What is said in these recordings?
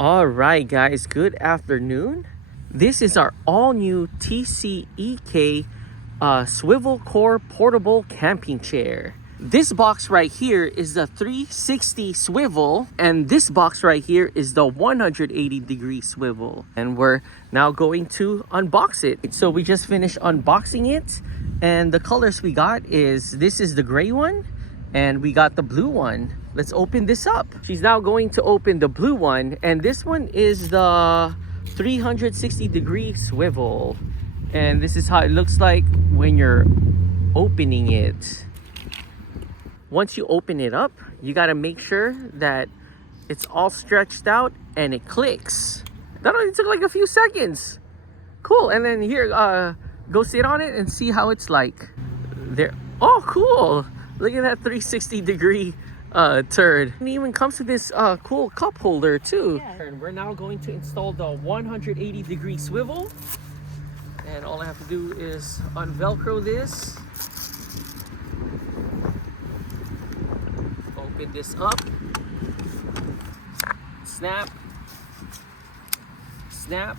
All right, guys, good afternoon. This is our all-new TCEK swivel core portable camping chair. This box right here is the 360 swivel, and this box right here is the 180-degree swivel. And we're now going to unbox it. So we just finished unboxing it, and the colors we got is, this is the gray one, and we got the blue one. Let's open this up. She's now going to open the blue one, and this one is the 360-degree swivel. And this is how it looks like when you're opening it. Once you open it up, you gotta make sure that it's all stretched out and it clicks. That only took like a few seconds. Cool. And then here, go sit on it and see how it's like. There. Oh, cool. Look at that 360-degree turn. It even comes with this cool cup holder too. Yeah. And we're now going to install the 180-degree swivel. And all I have to do is unvelcro this. Open this up. Snap. Snap.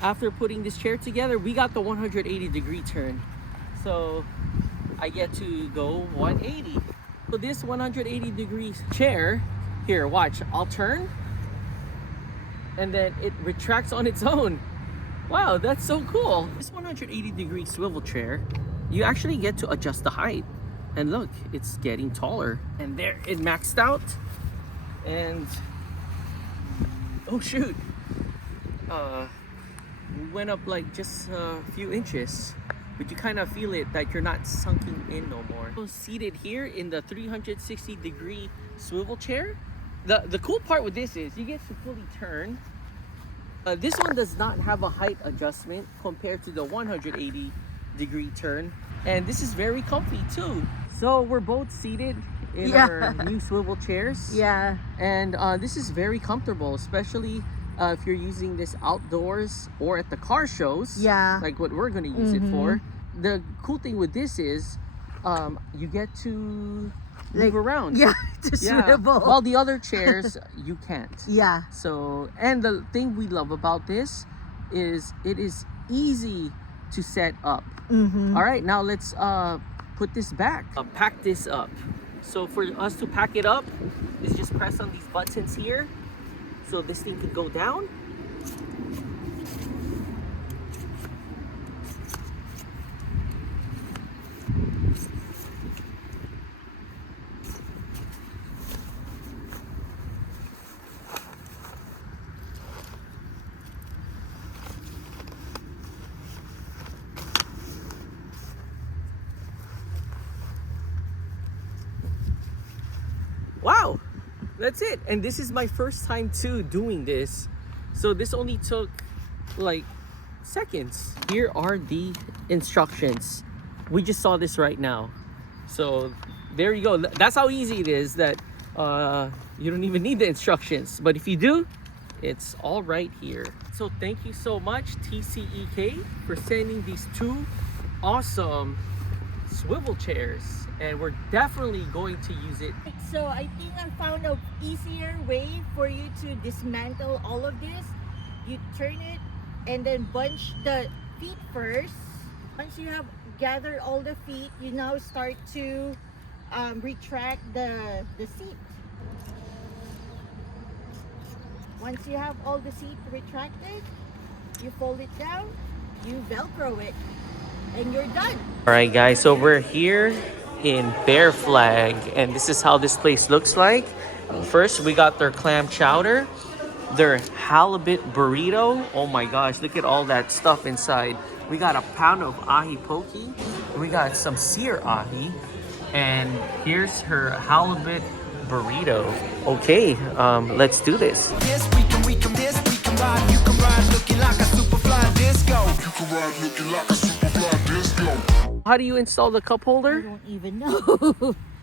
After putting this chair together, we got the 180-degree turn. So I get to go 180. So this 180-degree chair, here, watch, I'll turn and then it retracts on its own. Wow, that's so cool. This 180-degree swivel chair, you actually get to adjust the height. And look, it's getting taller. And there, it maxed out. And, oh shoot. We went up like just a few inches. But you kind of feel it that you're not sunken in no more. So seated here in the 360-degree swivel chair. The cool part with this is you get to fully turn. This one does not have a height adjustment compared to the 180-degree turn. And this is very comfy too. So we're both seated in our new swivel chairs. Yeah. And this is very comfortable, especially if you're using this outdoors or at the car shows. Yeah. Like what we're going to use it for. The cool thing with this is you get to move around. Yeah, to swivel. While the other chairs, you can't. Yeah. So, and the thing we love about this is it is easy to set up. All right, now let's put this back. Pack this up. So for us to pack it up, is just press on these buttons here. So this thing could go down. Wow, that's it. And this is my first time too doing this. So this only took like seconds. Here are the instructions. We just saw this right now. So there you go. That's how easy it is that you don't even need the instructions. But if you do, it's all right here. So thank you so much, TCEK, for sending these two awesome swivel chairs. And we're definitely going to use it. So I think I found an easier way for you to dismantle all of this. You turn it and then bunch the feet first. Once you have gathered all the feet, you now start to retract the seat. Once you have all the seat retracted, you fold it down, you Velcro it, and you're done. All right, guys, so we're here in Bear Flag, and this is how this place looks like. First, we got their clam chowder, their halibut burrito. Oh my gosh, look at all that stuff inside. We got a pound of ahi poke, we got some sear ahi, and here's her halibut burrito. Okay, let's do this. This we can this we can ride. You can ride looking like a super fly disco. You can ride looking like a super fly disco. How do you install the cup holder? I don't even know.